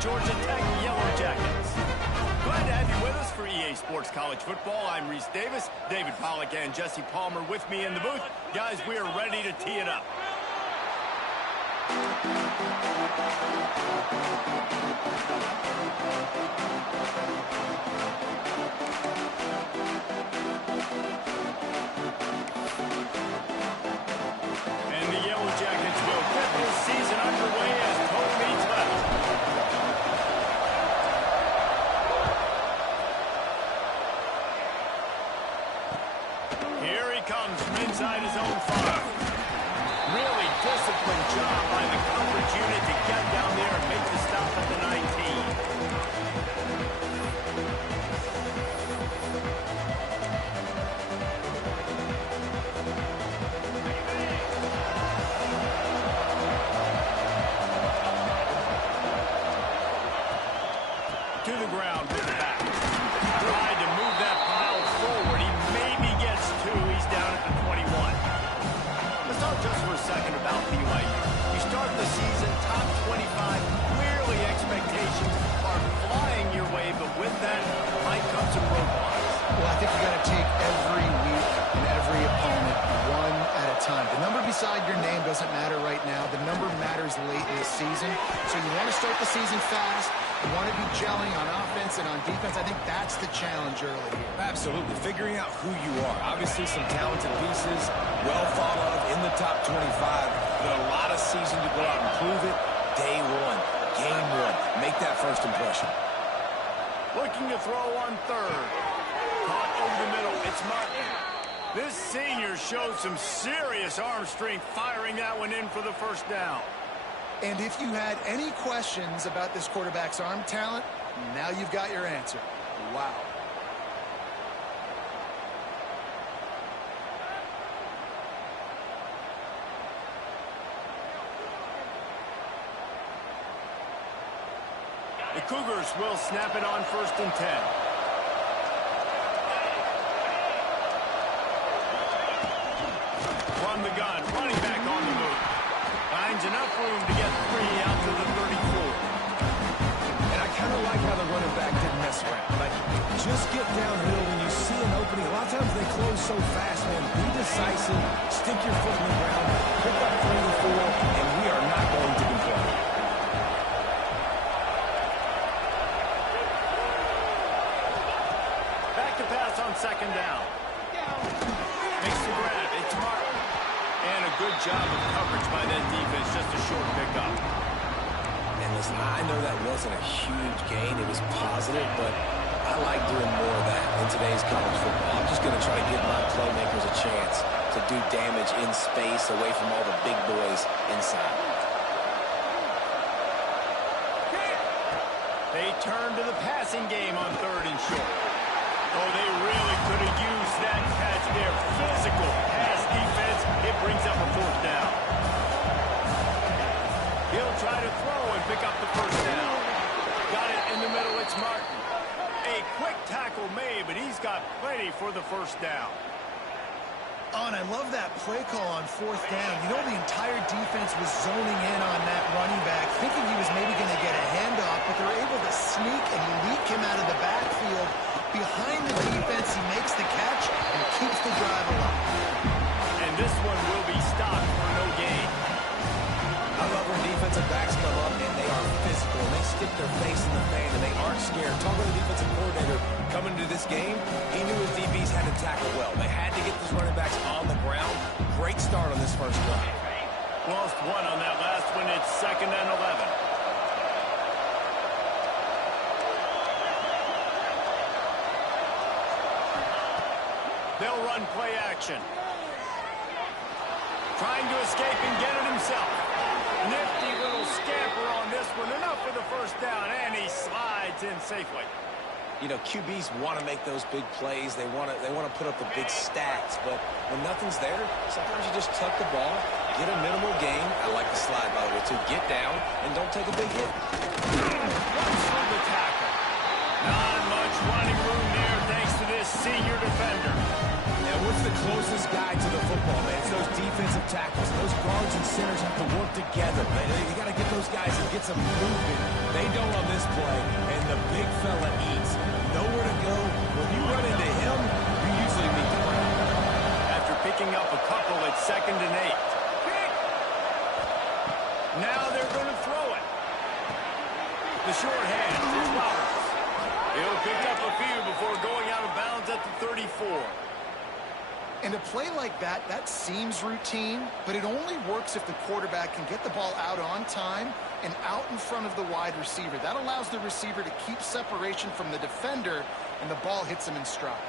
Georgia Tech Yellow Jackets. Glad to have you with us for EA Sports College Football. I'm Reese Davis, David Pollack and Jesse Palmer with me in the booth. Guys, we are ready to tee it up. And the Yellow Jackets will get this season underway as toe meets toe. Here he comes from inside his own 5. Really disciplined job by the coverage unit to get down there and make the stop at the 19. To the ground with the back. Tried to move that pile forward. He maybe gets 2. He's down at the 21. Let's talk just for a second about BYU. You start the season top 25. Clearly expectations are flying your way, but with that might come some roadblocks. Well, I think you got to take every week and every opponent one at a time. The number beside your name doesn't matter right now. The number matters late in the season. So you want to start the season fast. You want to be gelling on offense and on defense. I think that's the challenge early here. Absolutely. Figuring out who you are. Obviously some talented pieces, well thought of in the top 25, but a lot of season to go out and prove it. Day one, game one. Make that first impression. Looking to throw on 3rd. Caught over the middle. It's Martin. This senior showed some serious arm strength firing that one in for the first down. And if you had any questions about this quarterback's arm talent, now you've got your answer. Wow. The Cougars will snap it on 1st and 10. From the gun, running back on the move. Finds enough room to get 3 out to the 34. And I kind of like how the running back didn't mess around. Like, just get downhill when you see an opening. A lot of times they close so fast, man. Be decisive, stick your foot in the ground, pick up 3 or 4, and we are not going to complain. Back to pass on 2nd down. Makes the grab. It's Martin. And a good job of coverage by that defense. Just a short pickup. And listen, I know that wasn't a huge gain. It was positive, but I like doing more of that in today's college football. I'm just going to try to give my playmakers a chance to do damage in space away from all the big boys inside. They turn to the passing game on 3rd and short. Oh, they really could have used that catch there. Physical pass defense. It brings up a 4th down. He'll try to throw and pick up the 1st down. Got it in the middle. It's Martin. A quick tackle made, but he's got plenty for the 1st down. Oh, and I love that play call on 4th down. You know, the entire defense was zoning in on that running back, thinking he was maybe going to get a handoff, but they're able to sneak and leak him out of the backfield. Behind the defense, he makes the catch and keeps the drive alive. And this one will be stopped for no gain. I love when defensive backs come up and they are physical. They stick their face in the fan and they aren't scared. Talk to the defensive coordinator coming into this game. He knew his DBs had to tackle well. They had to get those running backs on the ground. Great start on this first drive. Lost 1 on that last one. It's 2nd and 11. They'll run play action. Trying to escape and get it himself. Nifty little scamper on this one. Enough for the 1st down, and he slides in safely. You know, QBs want to make those big plays. They want to put up the big stats. But when nothing's there, sometimes you just tuck the ball, get a minimal gain. I like the slide, by the way, too. Get down and don't take a big hit. Runs through the tackle. Not much running room there thanks to this senior defender. Now, what's the closest guy to the football, man? It's those defensive tackles. Those guards and centers have to work together, man. You got to get those guys and get get some movement. They don't on this play, and the big fella eats. Nowhere to go. When you run into him, you usually meet the ground. After picking up a couple at 2nd and 8. Now they're going to throw it. The short hand is Roberts. He'll pick up a few before going out of bounds at the 34. And a play like that, that seems routine, but it only works if the quarterback can get the ball out on time and out in front of the wide receiver. That allows the receiver to keep separation from the defender, and the ball hits him in stride.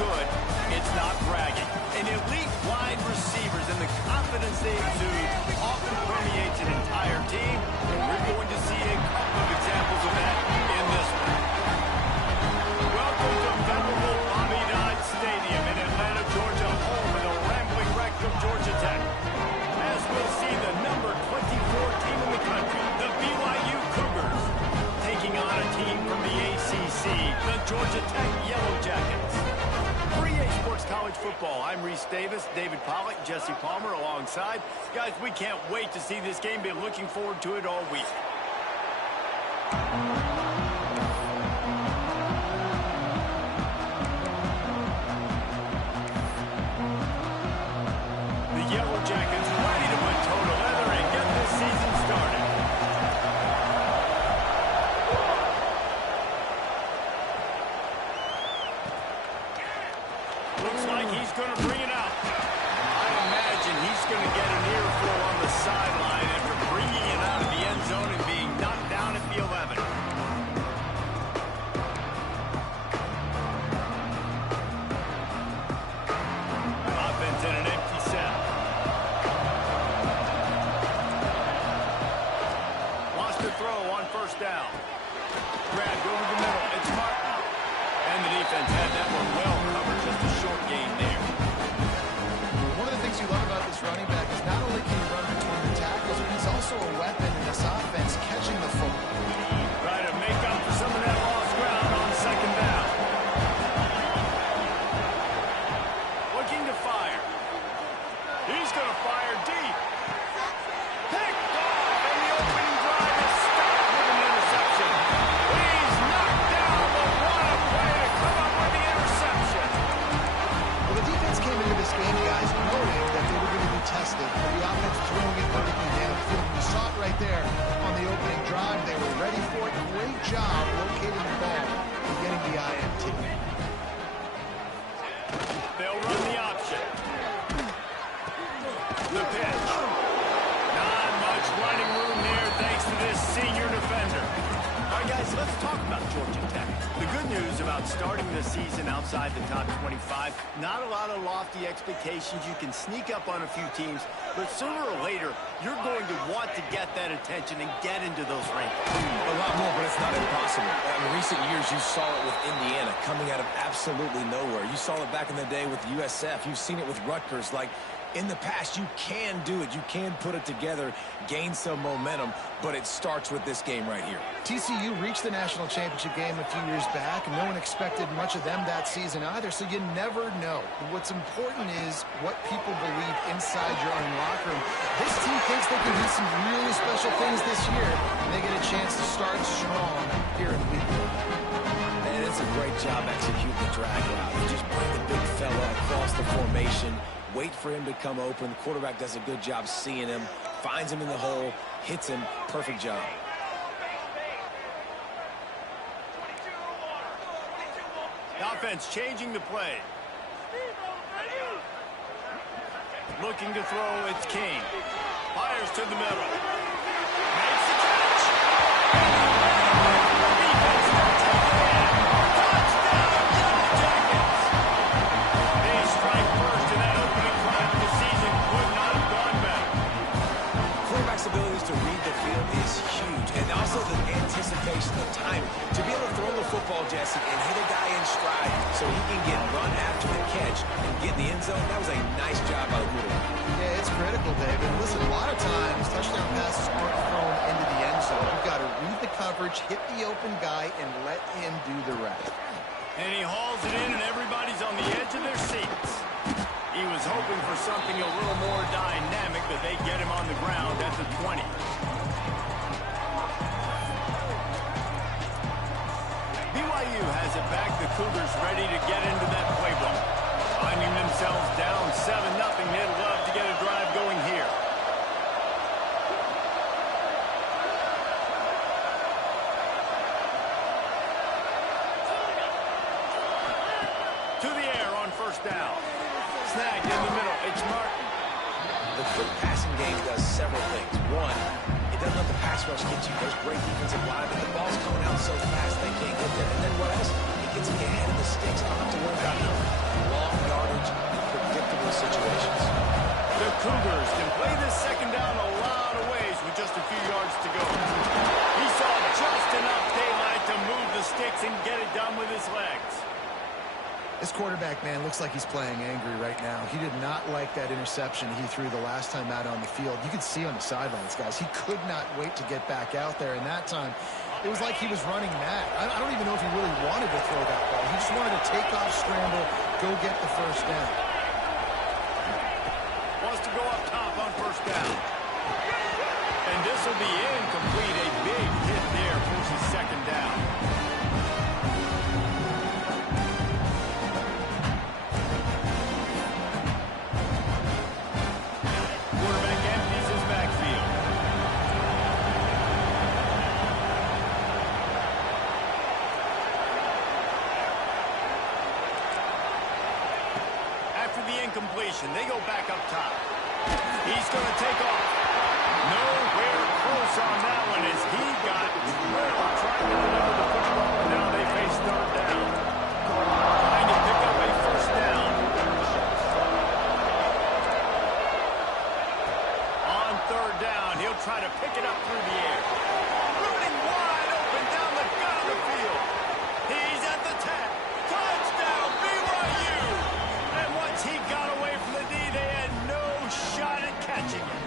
good, it's not bragging. And elite wide receivers and the confidence they exude often permeates an entire team, and we're going to see a couple of examples of that in this one. Welcome to venerable Bobby Dodd Stadium in Atlanta, Georgia, home of the rambling wreck of Georgia Tech. As we'll see the number 24 team in the country, the BYU Cougars, taking on a team from the ACC, the Georgia Tech Yellow Jackets. For EA Sports College Football, I'm Reese Davis, David Pollack, Jesse Palmer alongside. Guys, we can't wait to see this game. Been looking forward to it all week. The Yellow Jackets ready to put toe to leather and get this season started. Looks like he's going to bring it out. I imagine he's going to get an earful on the sideline after bringing it out of the end zone and being knocked down at the 11. Offense in an empty set. Wants to throw on first down. Grabbed over the middle. It's Martin. And the defense had that one well covered. Just a short game there. One of the things you love about this running back is not only can he run between the tackles, but he's also a weapon in this offense catching the football. Try to make up for some of that lost ground on second down. Looking to fire. He's going to fire deep. Picked off, and the opening drive is stopped with an interception. He's knocked down, but what a play to come up with the interception. Well, the defense came into this game, guys, knowing that they were going to be tested. The offense throwing it vertically downfield. We saw it right there on the opening drive. They were ready for it. Great job locating the ball and getting the INT. They'll run the option. The pitch. Not much running room there thanks to this senior defender. All right, guys, let's talk about Georgia Tech. The good news about starting the season outside the top 25, not a lot of lofty expectations. You can sneak up on a few teams, but sooner or later, you're going to want to get that attention and get into those rankings. A lot more, but it's not impossible. In recent years, you saw it with Indiana coming out of absolutely nowhere. You saw it back in the day with USF. You've seen it with Rutgers. Like, in the past, you can do it. You can put it together, gain some momentum, but it starts with this game right here. TCU reached the national championship game a few years back, and no one expected much of them that season either, so you never know. What's important is what people believe inside your own locker room. This team thinks they can do some really special things this year, and they get a chance to start strong here in week 1. And it's a great job executing the drag route. You just bring the big fella across the formation, wait for him to come open. The quarterback does a good job seeing him, finds him in the hole, hits him. Perfect job. The offense changing the play. Looking to throw, it's King. Fires to the middle. Makes the catch. Defense still taking it. Touchdown, Yellow Jackets. They strike first in that opening drive of the season. Could not have gone better. Quarterback's abilities to read the field is huge, and also the anticipation, the timing. To be able to throw the football, Jesse, and hit a guy in stride so he can get run after the catch and get in the end zone, that was a nice job by the quarterback. Yeah, it's critical, David. Listen, a lot of times, touchdown passes aren't thrown into the end zone. You've got to read the coverage, hit the open guy, and let him do the rest. And he hauls it in, and everybody's on the edge of their seats. He was hoping for something a little more dynamic, but they get him on the ground at the 20. BYU has it back. The Cougars ready to get into that playbook. Finding themselves down 7-0, they'd love to get a drive going here. To the air on first down. Snagged in the middle. It's Martin. The quick passing game does several things. One, it doesn't let the pass rush get you. There's great defensive line, but the ball's coming out so fast they can't get there. And then what else? It gets me ahead of the sticks. I don't have to worry about it. Man, looks like he's playing angry right now. He did not like that interception he threw the last time out on the field. You could see on the sidelines, guys, he could not wait to get back out there. And that time, it was like he was running mad. I don't even know if he really wanted to throw that ball. He just wanted to take off, scramble, go get the first down. Wants to go up top on first down. And this will be incomplete. A big hit there, forces second down. Incompletion. They go back up top. He's going to take off. Nowhere close on that one as he got drilled trying to deliver the football, and now they face third down. Trying to pick up a first down. On third down, he'll try to pick it up through the air. Running wide open down the gut of the field. He's at the 10. Touchdown, BYU! And once he got away from the D, they had no shot at catching him.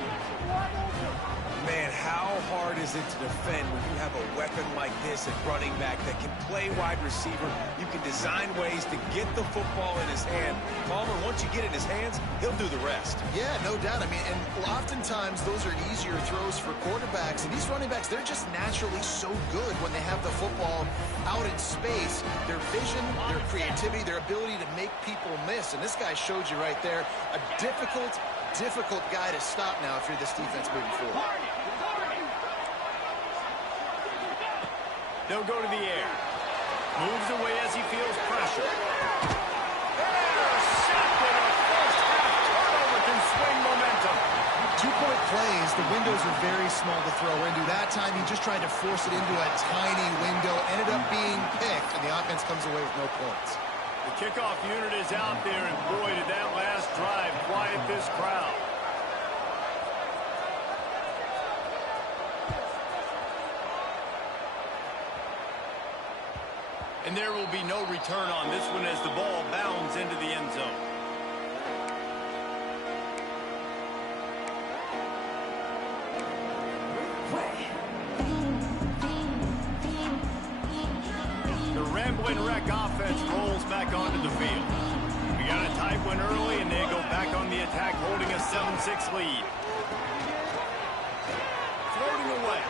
Man, how hard is it to defend when you have a weapon like this at running back that can play wide receiver? You can design ways to get the football in his hand. Palmer, once you get it in his hands, he'll do the rest. Yeah, no doubt. I mean, and oftentimes those are easier throws for quarterbacks. And these running backs, they're just naturally so good when they have the football out in space. Their vision, their creativity, their ability to make people miss. And this guy showed you right there, a difficult guy to stop now if you're this defense moving forward. They'll go to the air. Moves away as he feels pressure. Intercepted. A first half turnover can swing momentum. 2-point plays, the windows are very small to throw into. That time he just tried to force it into a tiny window, ended up being picked, and the offense comes away with no points. The kickoff unit is out there, and boy, did that last drive quiet this crowd. And there will be no return on this one as the ball bounds into the end zone. The Rambling Wreck offense rolls back onto the field. We got a tight one early, and they go back on the attack, holding a 7-6 lead. Floating away.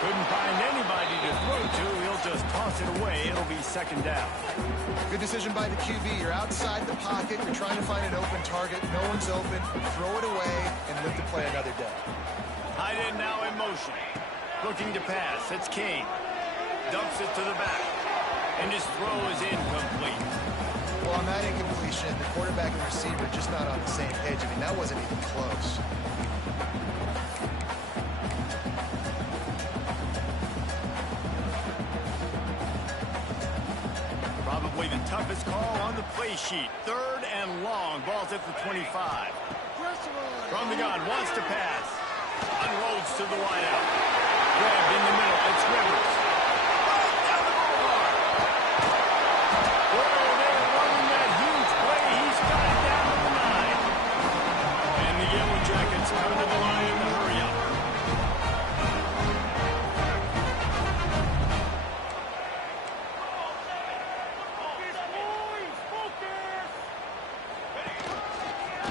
Couldn't find anybody to throw to. He'll just toss it away. It'll be second down. Good decision by the QB. You're outside the pocket. You're trying to find an open target. No one's open. Throw it away and live to play another day. Tight end now in motion. Looking to pass. It's King. Dumps it to the back. And his throw is incomplete. Well, on that incompletion, the quarterback and receiver just not on the same page. I mean, that wasn't even close. Probably the toughest call on the play sheet. Third and long. Ball's at the 25. From the gun. Wants to pass. Unloads to the wideout. Grabbed in the middle. It's Rivers. Down the boulevard. Where they're running that huge play. He's got it down to the 9. And the Yellow Jackets come to the line in the hurry up.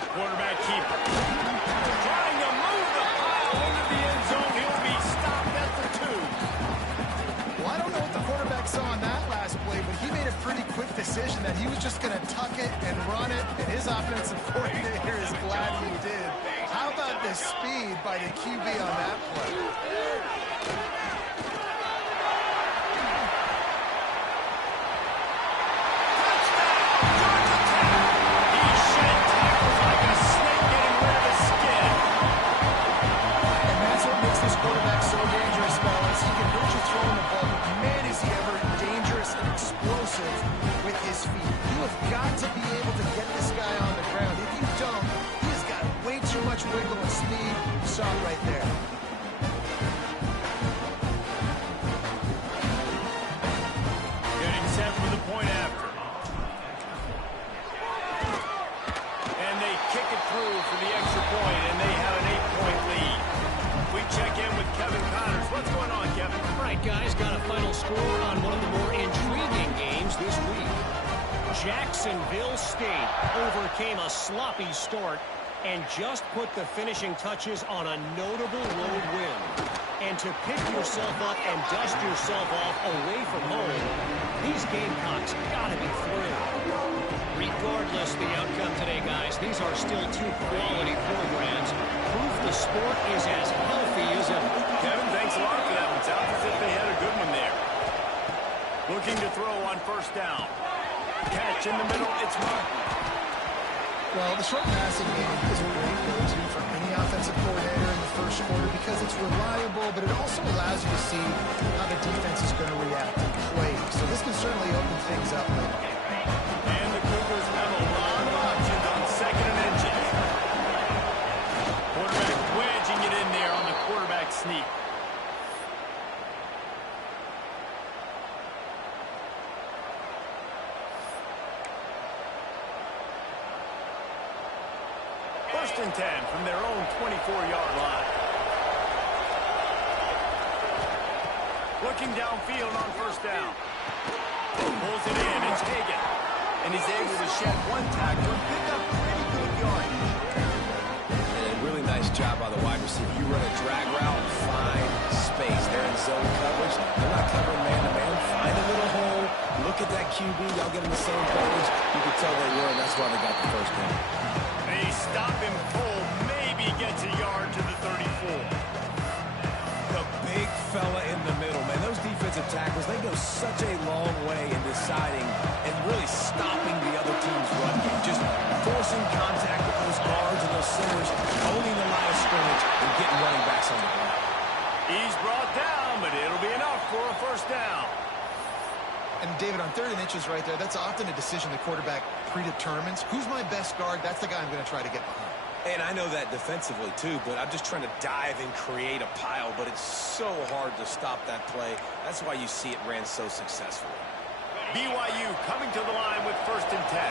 Quarterback keeper. Trying to move the pile into the end zone. He'll be stopped at the 2. Well, I don't know what the quarterback saw on that last play, but he made a pretty quick decision that he was just going to tuck it and run it, and his offensive coordinator is glad he did. How about the speed by the QB on that play? Quarterback so dangerous, fellas. He can hurt you throwing the ball, but man, is he ever dangerous and explosive with his feet. You have got to be able to get this guy on the ground. If you don't, he's got way too much wiggle and speed. You saw it right there. Getting set for the point after. Jacksonville State overcame a sloppy start and just put the finishing touches on a notable road win. And to pick yourself up and dust yourself off away from home, these Gamecocks gotta be thrilled. Regardless the outcome today, guys, these are still two quality programs. Proof the sport is as healthy as ever. Kevin, thanks a lot for that one. Sounds as if they had a good one there. Looking to throw on first down. Catch in the middle, it's Martin. Well, the short passing game is a great go-to for any offensive coordinator in the first quarter because it's reliable, but it also allows you to see how the defense is going to react and play. So this can certainly open things up later. And the Cougars have a lot of options on second and inches. Quarterback wedging it in there on the quarterback sneak. First and 10 from their own 24-yard line. Looking downfield on first down. Pulls it in, it's taken. And he's able to shed one tackle and pick up pretty good yardage. And a really nice job by the wide receiver. You run a drag route, find space. They're in zone coverage. They're not covering man-to-man. Find a little hole. Look at that QB. Y'all get in the same page. You can tell they were, and that's why they got the first down. They stop him cold, maybe gets a yard to the 34. The big fella in the middle, man. Those defensive tackles, they go such a long way in deciding and really stopping the other team's run game. Just forcing contact with those guards and those centers, owning the line of scrimmage, and getting running backs on the ground. He's brought down, but it'll be enough for a first down. And David, on third and inches right there, that's often a decision the quarterback predetermines. Who's my best guard? That's the guy I'm going to try to get behind. And I know that defensively, too, but I'm just trying to dive and create a pile, but it's so hard to stop that play. That's why you see it ran so successfully. BYU coming to the line with first and 10.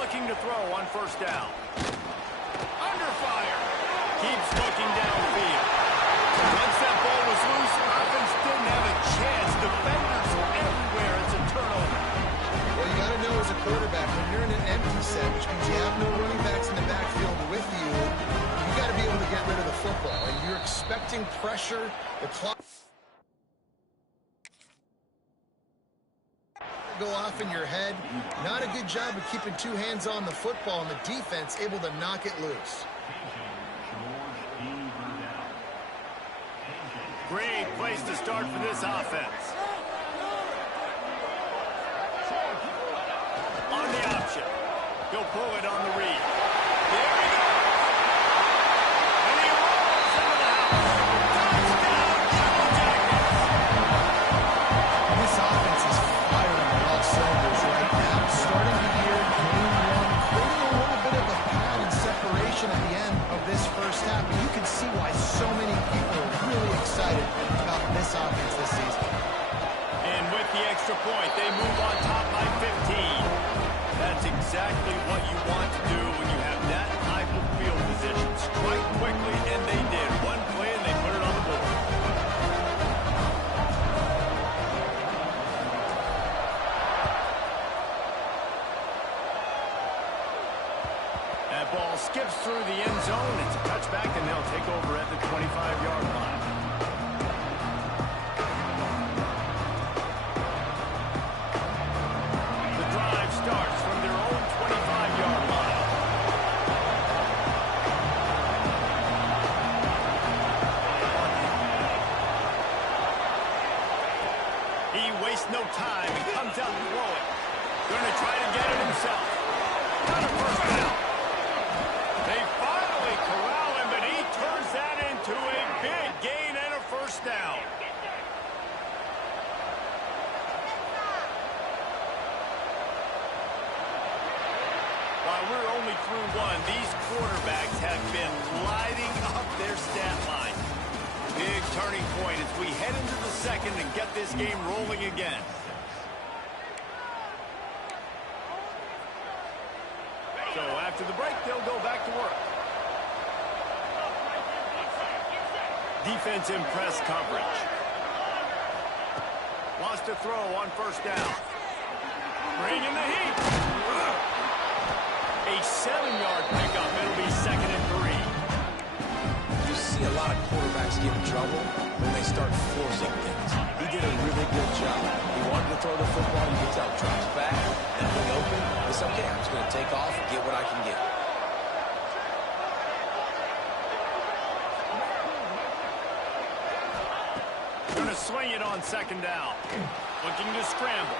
Looking to throw on first down. Under fire. Keeps looking downfield. Once that ball was loose, offense didn't have a chance. Defenders are everywhere. It's a turnover. Well, you got to know as a quarterback, when you're in an empty set, which means you have no running backs in the backfield with you, you got to be able to get rid of the football. And you're expecting pressure. The clock go off in your head. Not a good job of keeping two hands on the football, and the defense able to knock it loose. Great place to start for this offense. On the option. He'll pull it on the read. There he goes. And he rolls into the house. Touchdown, Yellow Jackets. This offense is firing on all cylinders right now. Starting the year, game one, creating a little bit of a pad and separation at the end of this first half. But you can see why so many people are really excited about this offense this season. And with the extra point, they move on top by 15. That's exactly what you want to do when you have that type of field position. Strike quickly, and they did. One play, and they put it on the board. That ball skips through the end zone. It's a touchback, and they'll take over at the 25-yard line. The drive starts from their own 25-yard line. He wastes no time and comes out and throw it. Going to try to get it himself. Got a first down. They finally corral him, but he turns that into a big gain and a first down. While we're only through one, these quarterbacks have been lighting up their stat line. Big turning point as we head into the second and get this game rolling again. So after the break, they'll go back to work. defense in press coverage. Wants to throw on first down. Bringing the heat. A 7-yard pickup. It'll be 2nd and 3. You see a lot of quarterbacks get in trouble when they start forcing things. He did a really good job. He wanted to throw the football. You can tell drops back, nothing open. It's okay. I'm just going to take off and get what I can get. Going to swing it on 2nd down. Looking to scramble.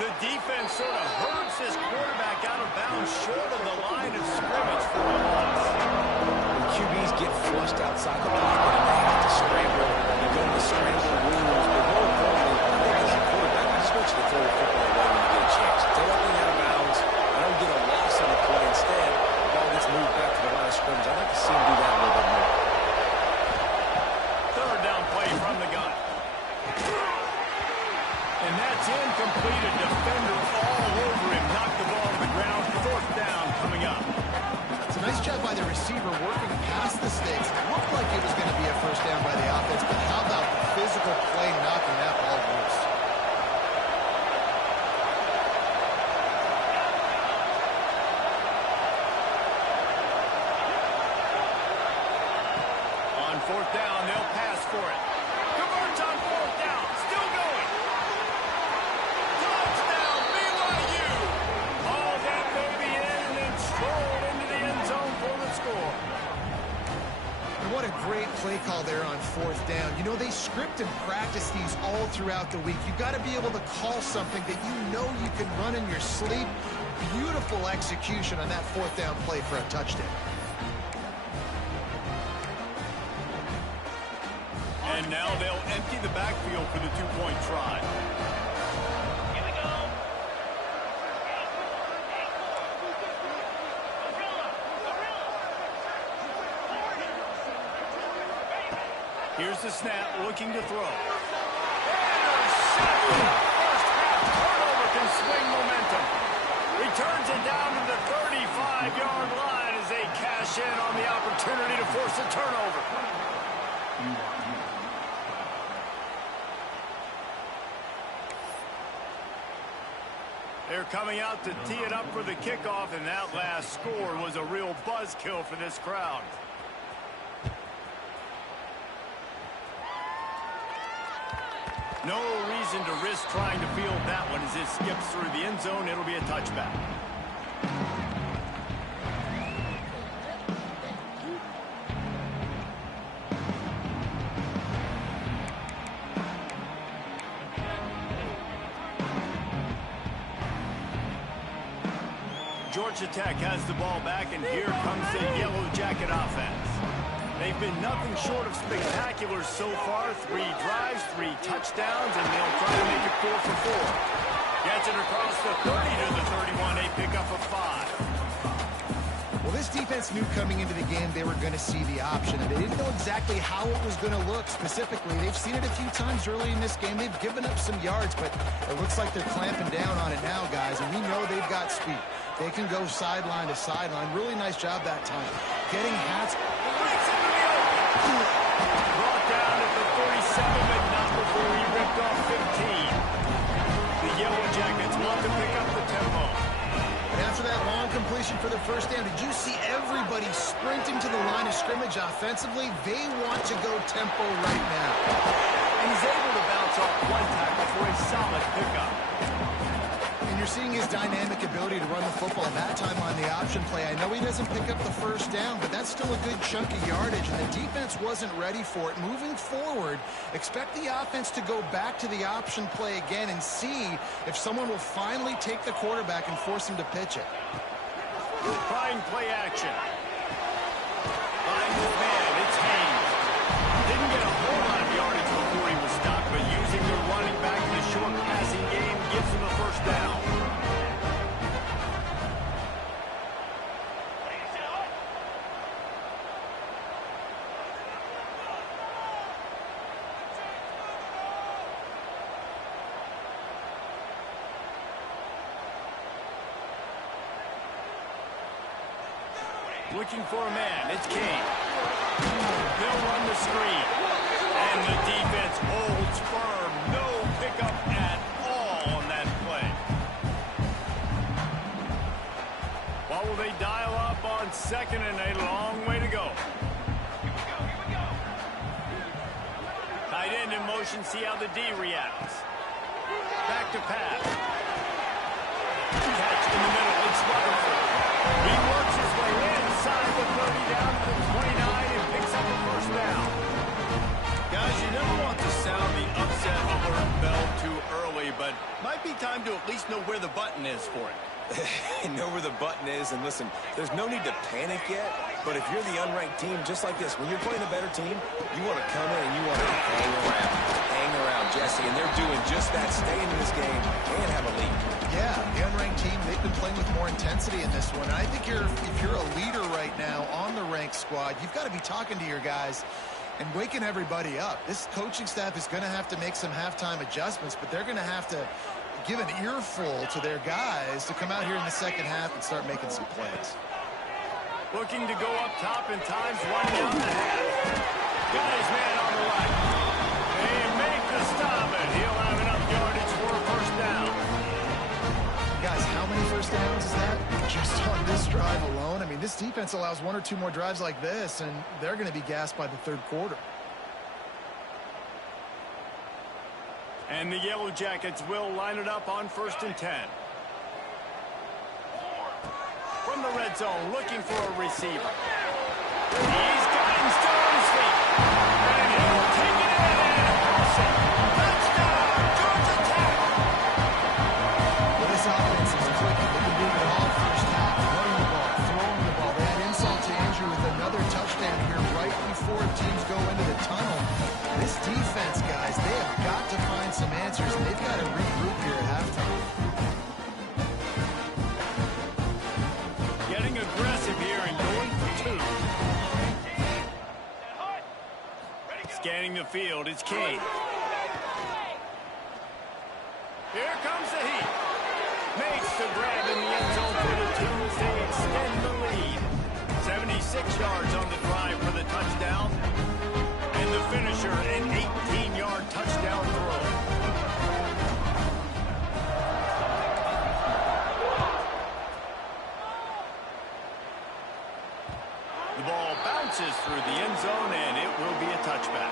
The defense sort of hurts this quarterback out of bounds short of the line of scrimmage for a loss. When QBs get flushed outside the pocket and they have to scramble, you go into scramble rules. But more importantly, I think as a quarterback, I just want you to throw the football away when you get a chance. Throw that thing out of bounds. I don't get a loss on the play. Instead, the ball gets moved back to the line of scrimmage. I'd like to see him do that a little bit more. 3rd down play from the gun. And that's incomplete. A defender all over him. Knocked the ball to the ground. 4th down coming up. It's a nice job by the receiver working past the sticks. It looked like it was going to be a first down by the offense, but how about the physical play knocking that ball loose? On 4th down, they'll pass for it. Converts on 4th down. Still going. Touchdown, BYU. All that baby in and then strolled into the end zone for the score. And what a great play call there on 4th down. You know, they script and practice these all throughout the week. You've got to be able to call something that you know you can run in your sleep. Beautiful execution on that 4th down play for a touchdown. And now they'll empty the backfield for the 2-point try. Here we go. Here's the snap, looking to throw. Intercepted! First half turnover can swing momentum. Returns it down to the 35-yard line as they cash in on the opportunity to force a turnover. They're coming out to tee it up for the kickoff, and that last score was a real buzzkill for this crowd. No reason to risk trying to field that one as it skips through the end zone. It'll be a touchback. Georgia Tech has the ball back, and here comes the Yellow Jacket offense. They've been nothing short of spectacular so far. 3 drives, 3 touchdowns, and they'll try to make it 4 for 4. Gets it across the 30 to the 31, a pickup of 5. Well, this defense knew coming into the game they were going to see the option, and they didn't know exactly how it was going to look specifically. They've seen it a few times early in this game. They've given up some yards, but it looks like they're clamping down on it now, guys, and we know they've got speed. They can go sideline to sideline. Really nice job that time. Getting hats. Brought down at the 37, but not before he ripped off 15. The Yellow Jackets want to pick up the tempo. And after that long completion for the first down, did you see everybody sprinting to the line of scrimmage offensively? They want to go tempo right now. And he's able to bounce off one tackle for a solid pickup. And you're seeing his dynamic ability to run the football. That time on the option play, I know he doesn't pick up the first down, but that's still a good chunk of yardage, and the defense wasn't ready for it. Moving forward, expect the offense to go back to the option play again and see if someone will finally take the quarterback and force him to pitch it. Trying play action. Line this man, it's Haynes. Didn't get a whole lot of yardage before he was stopped, but using the running back in the short passing game gives him a first down. Looking for a man, it's Kane. They'll run the screen. And the defense holds firm. No pickup at all on that play. What will they dial up on second and a long way to go? Tight end in motion, see how the D reacts. Back to pass. Catch in the middle, it's Rutherford. He works his way inside the 30 down to the 29 and picks up a first down. Guys, you never want to sound the upset alert bell too early, but might be time to at least know where the button is for it. Know where the button is, and listen, there's no need to panic yet, but if you're the unranked team, just like this, when you're playing a better team, you want to come in and you want to hang around, Jesse, and they're doing just that, stay in this game and have a lead. Yeah, the unranked team, they've been playing with more intensity in this one. And I think if you're a leader right now on the ranked squad, you've got to be talking to your guys and waking everybody up. This coaching staff is going to have to make some halftime adjustments, but they're going to have to give an earful to their guys to come out here in the second half and start making some plays. Looking to go up top in times, one down the half. Got his man on the right. They make the stop, and he'll have enough yardage for a first down. Guys, how many first downs is that? Just on this drive alone? I mean, this defense allows one or two more drives like this, and they're going to be gassed by the third quarter. And the Yellow Jackets will line it up on 1st and 10. From the red zone, looking for a receiver. He's got him still on his feet. And he'll take it in and cross it. Touchdown, Georgia Tech! Well, this offense is clicking. They've been doing it all first half. Running the ball, throwing the ball. They had insult to injury with another touchdown here right before teams go into the tunnel. This defense, guys, they have got to find some answers, and they've got to regroup here at halftime. Getting aggressive here and going for two. Scanning the field, it's Kane. Here comes the heat. Makes the grab in the end zone for the twos. They extend the lead. 76 yards on the drive for the touchdown. And the finisher, an 18-yard touchdown throw. The ball bounces through the end zone, and it will be a touchback.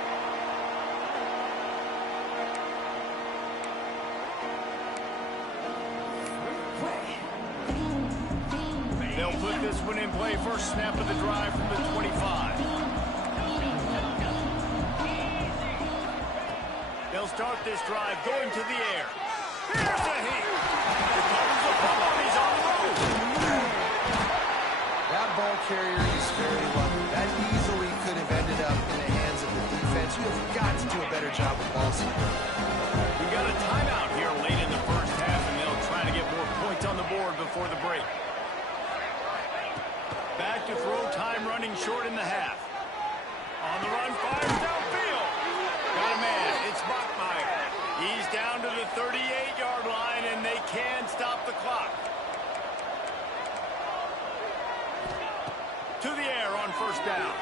They'll put this one in play. First snap of the drive from the 25. They'll start this drive going to the air. Here's a heat. Here comes the ball. He's on the road. That ball carrier is very lucky. That easily could have ended up in the hands of the defense. You have got to do a better job with ball security. We got a timeout here late in the first half, and they'll try to get more points on the board before the break. Back to throw, time running short in the half. On the run, fires downfield. Got a man, it's Bachmeier. He's down to the 38-yard line, and they can stop the clock. To the air on first down.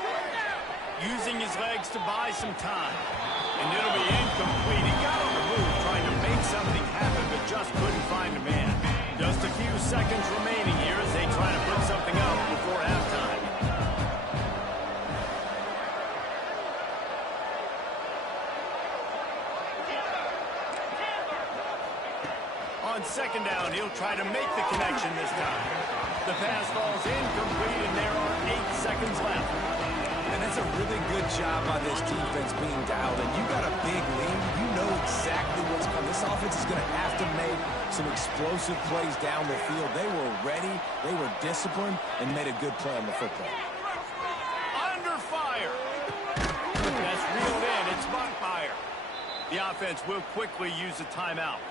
Using his legs to buy some time. And it'll be incomplete. He got on the move trying to make something happen, but just couldn't find a man. Just a few seconds remaining here as they try to put something up before halftime. On second down, he'll try to make the connection this time. The pass falls incomplete, and there are 8 seconds left. And that's a really good job by this defense being dialed in. You got a big lead. You know exactly what's coming. This offense is going to have to make some explosive plays down the field. They were ready, they were disciplined, and made a good play on the football. Under fire. That's reeled in. It's Bachmeier. The offense will quickly use a timeout.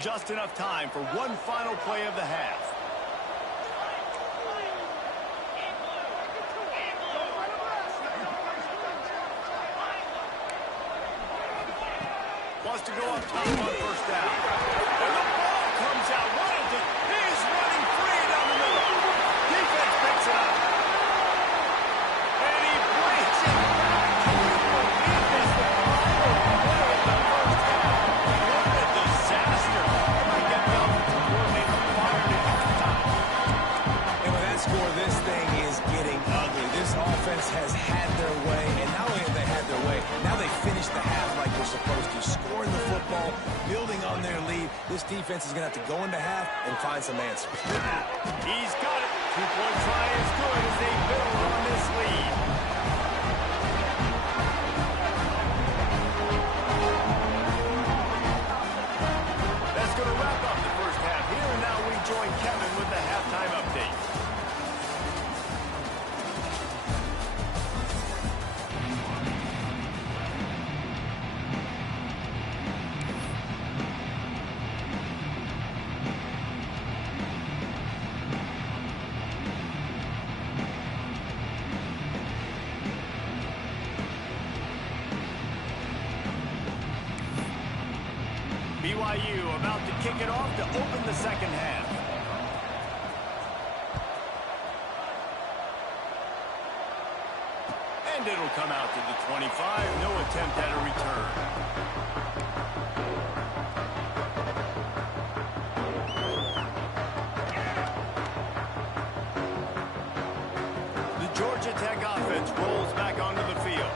Just enough time for one final play of the half. Wants to go up top on first down. And the ball comes out. What is it? He's defense has had their way, and not only have they had their way, now they finished the half like they're supposed to, scoring the football, building on their lead. This defense is going to have to go into half and find some answers. He's got it. Two-point try is good as they build on this lead. That's going to wrap up the first half here, and now we join Kevin with the halftime update. BYU about to kick it off to open the second half. And it'll come out to the 25. No attempt at a return. The Georgia Tech offense rolls back onto the field.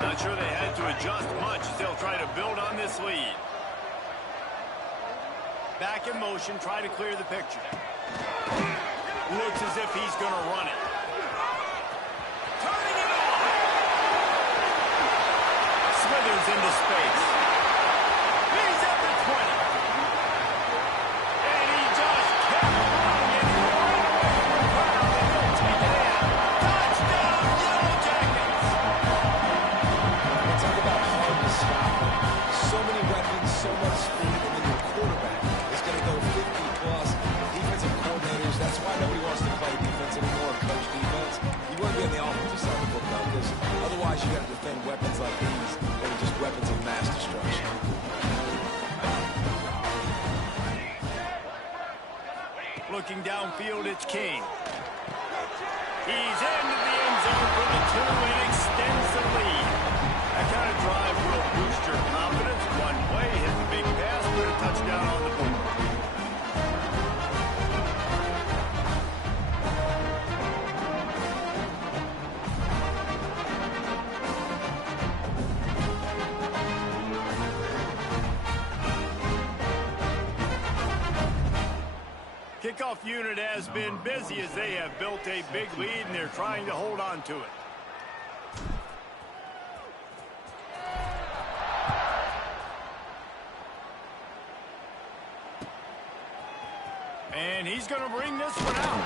Not sure they had to adjust much as they'll try to build on this lead. Back in motion, try to clear the picture. Looks as if he's going to run it. Turning it on! Smithers into space. He's at the 20. And he just kept running and right away from the crowd, and they'll take it in. Touchdown, Yellow Jackets! Talk about hard to stop. So many weapons, so much speed, and then your quarterback is going to go 50-plus. Defensive coordinators, that's why nobody wants to play defense anymore, coach defense. You want to be on the offensive side of the football because otherwise you got to defend weapons like these that are just weapons of mass destruction. Looking downfield, it's King. He's into the end zone for the 2 and extends the lead. That kind of drive will boost your confidence. One play, hit the big pass, put a touchdown on the board. Kickoff unit has been busy as they have built a big lead and they're trying to hold on to it. And he's going to bring this one out.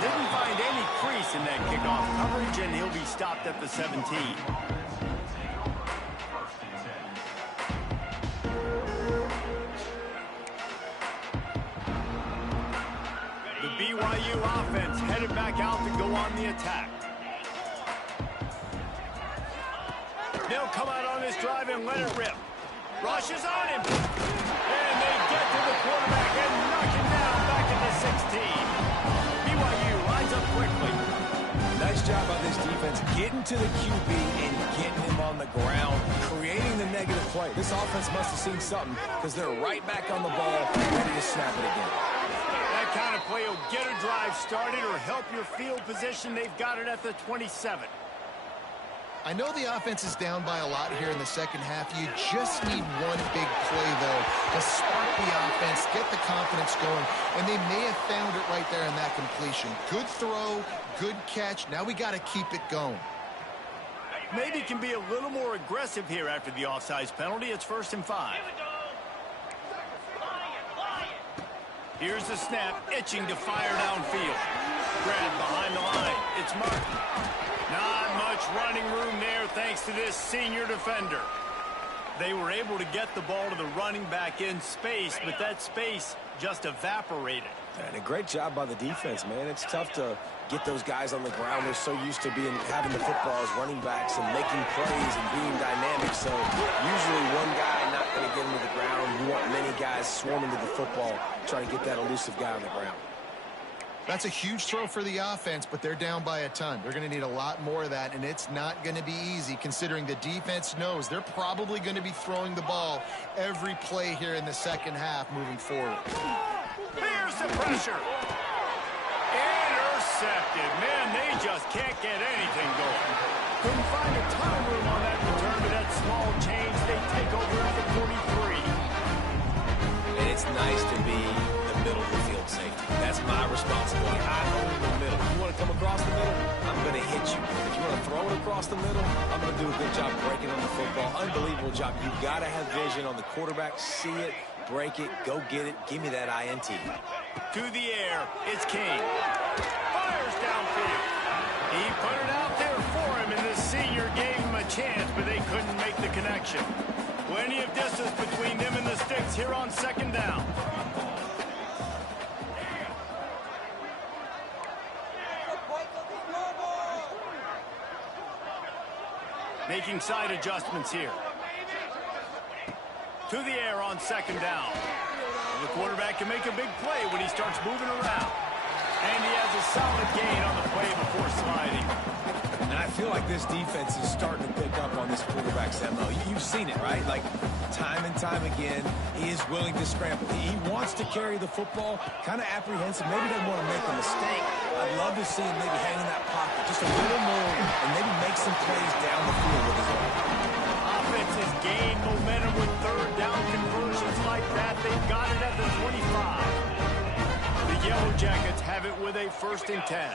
Didn't find any crease in that kickoff coverage, and he'll be stopped at the 17. The BYU offense headed back out to go on the attack. They'll come out on this drive and let it rip. Rush is on him. And they get to the quarterback and knock him down back at the 16. BYU lines up quickly. Nice job by this defense getting to the QB and getting him on the ground, creating the negative play. This offense must have seen something because they're right back on the ball, ready to snap it again. That kind of play will get a drive started or help your field position. They've got it at the 27. I know the offense is down by a lot here in the second half. You just need one big play, though, to spark the offense, get the confidence going, and they may have found it right there in that completion. Good throw, good catch. Now we got to keep it going. Maybe can be a little more aggressive here after the offsides penalty. It's 1st and 5. Here's the snap, itching to fire downfield. Grab behind the line. It's Martin. Not much running room there thanks to this senior defender. They were able to get the ball to the running back in space, but that space just evaporated. And a great job by the defense, man. It's tough to get those guys on the ground. They're so used to having the football as running backs and making plays and being dynamic. So usually one guy not going to get him to the ground. You want many guys swarming to the football, trying to get that elusive guy on the ground. That's a huge throw for the offense, but they're down by a ton. They're going to need a lot more of that, and it's not going to be easy considering the defense knows they're probably going to be throwing the ball every play here in the second half moving forward. Here's the pressure. Intercepted. Man, they just can't get anything going. Couldn't find a ton of room on that return, but that small change, they take over at the 43. And it's nice to be the middle of the field safety. That's my responsibility. I own the middle. If you want to come across the middle, I'm going to hit you. If you want to throw it across the middle, I'm going to do a good job breaking on the football. Unbelievable job. You've got to have vision on the quarterback. See it, break it, go get it. Give me that INT. To the air, it's King. Fires downfield. He put it out there for him, and the senior gave him a chance, but they couldn't make the connection. Plenty of distance between them and the sticks here on second down. Making side adjustments here. To the air on second down. The quarterback can make a big play when he starts moving around. And he has a solid gain on the play before sliding. And I feel like this defense is starting to pick up on this quarterback's MO. You've seen it, right? Like, time and time again, he is willing to scramble. He wants to carry the football, kind of apprehensive, maybe doesn't want to make a mistake. I'd love to see him maybe hang in that pocket just a little more and maybe make some plays down the field with his arm. Offense has gained momentum with third down conversions like that. They've got it at the 25. The Yellow Jackets have it with a 1st and 10.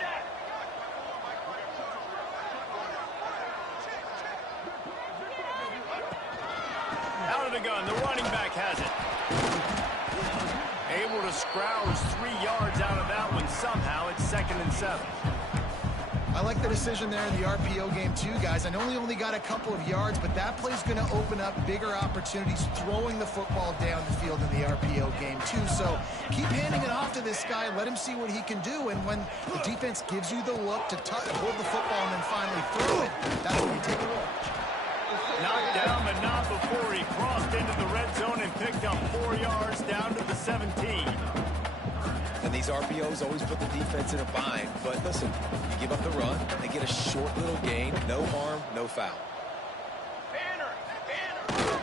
Out of the gun, the running back has it. Able to scourge 3 yards out of that one somehow. It's 2nd and 7. I like the decision there in the RPO game too, guys. I know he only got a couple of yards, but that play's going to open up bigger opportunities throwing the football down the field in the RPO game too. So keep handing it off to this guy. Let him see what he can do. And when the defense gives you the look to hold the football and then finally throw it, that's when you take a look. Knocked down, but not before he crossed into the red zone and picked up 4 yards down to the 17. And these RPOs always put the defense in a bind. But listen, you give up the run, they get a short little gain, no harm, no foul.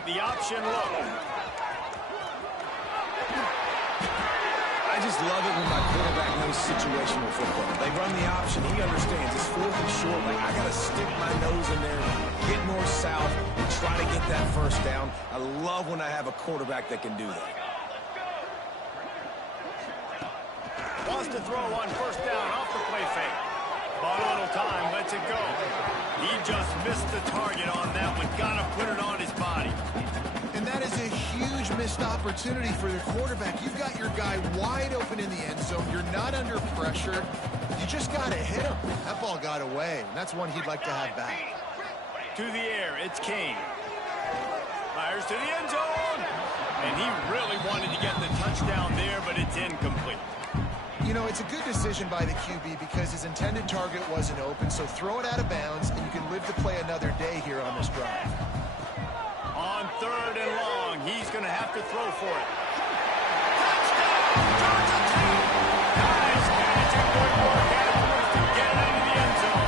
The option look. I just love it when my quarterback knows situational football. They run the option. He understands. It's 4th and short. Like, I got to stick my nose in there, get north-south, and try to get that 1st down. I love when I have a quarterback that can do that. Wants to throw on 1st down off the play fake. Bought a little time, lets it go. He just missed the target on that one. Got to put it on his body. And that is a huge missed opportunity for the quarterback. You've got your guy wide open in the end zone. You're not under pressure. You just got to hit him. That ball got away, and that's one he'd like to have back. To the air, it's King. Fires to the end zone. And he really wanted to get the touchdown there, but it's incomplete. You know, it's a good decision by the QB because his intended target wasn't open, so throw it out of bounds, and you can live to play another day here on this drive. On 3rd and long, he's going to have to throw for it. Touchdown! Georgia Tech! Nice catch and good work afterwards to get it into the end zone.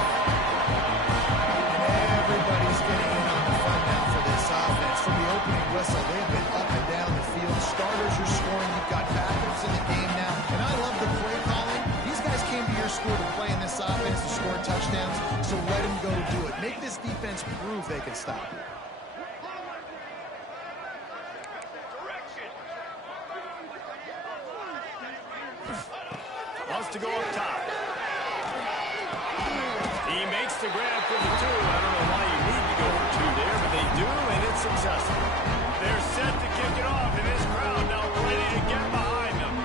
And everybody's getting in on the fun now for this offense. From the opening whistle, they've been up and down the field. Starters are scoring. You've got backups in the game now. And I love the play calling. These guys came to your school to play in this offense to score touchdowns, so let them go do it. Make this defense prove they can stop it. Wants to go up top. He makes the grab for the 2. I don't know why you need to go for 2 there, but they do, and it's successful. They're set to kick it off, and this crowd now ready to get behind them.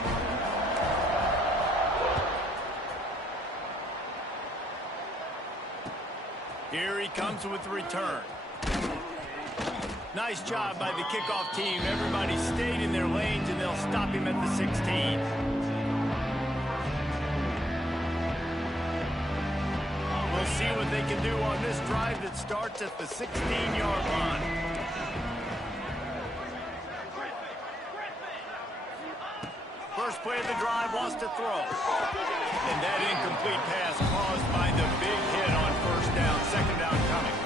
Here he comes with the return. Nice job by the kickoff team. Everybody stayed in their lanes, and they'll stop him at the 16. We'll see what they can do on this drive that starts at the 16-yard line. First play of the drive wants to throw. And that incomplete pass caused by the big hit on 1st down, 2nd down coming.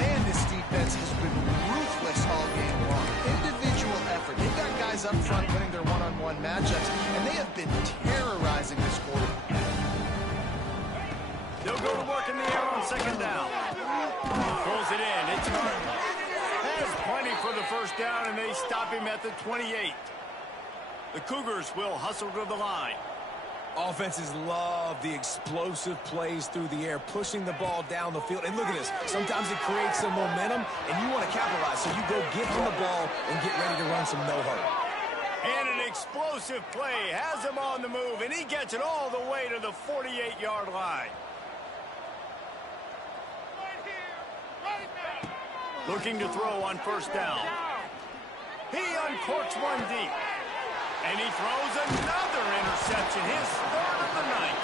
Man, this defense has been ruthless all game long. Individual effort. They've got guys up front winning their one-on-one matchups, and they have been terrorizing this quarterback. will go to work in the air on second down. Pulls it in. It's Martin. Has plenty for the first down, and they stop him at the 28. The Cougars will hustle to the line. Offenses love the explosive plays through the air, pushing the ball down the field. And look at this. Sometimes it creates some momentum, and you want to capitalize. So you go get on the ball and get ready to run some no-hurry. And an explosive play has him on the move, and he gets it all the way to the 48-yard line. Looking to throw on first down. He uncorks one deep. And he throws another interception, his third of the night.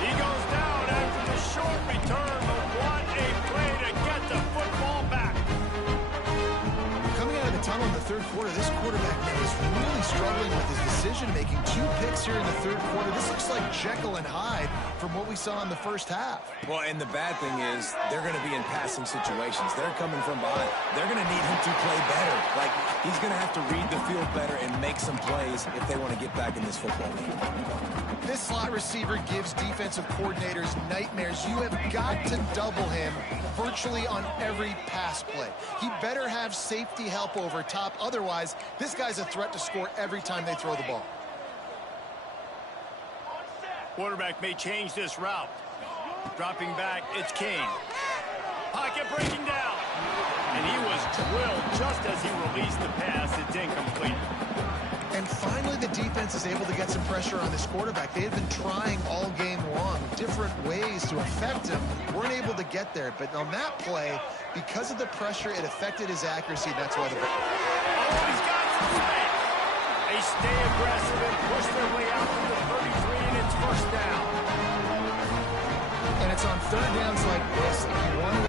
He goes down after the short return, but what a play to get the football back. Coming out of the tunnel in the third quarter, this quarterback is really struggling with his decision-making. 2 picks here in the third quarter. This looks like Jekyll and Hyde from what we saw in the first half. Well, and the bad thing is they're going to be in passing situations. They're coming from behind. They're going to need him to play better. Like, he's going to have to read the field better and make some plays if they want to get back in this football game. This slot receiver gives defensive coordinators nightmares. You have got to double him virtually on every pass play. He better have safety help over top. Otherwise, this guy's a threat to score every time they throw the ball. Quarterback may change this route. Dropping back, it's Kane. Pocket breaking down. And he was drilled just as he released the pass. It's incomplete. And finally, the defense is able to get some pressure on this quarterback. They had been trying all game long different ways to affect him. Weren't able to get there. But on that play, because of the pressure, it affected his accuracy. That's why the ball. Oh, he's got some space. They stay aggressive and push their way out to the 33, and it's first down. And it's on third downs like this. If you want to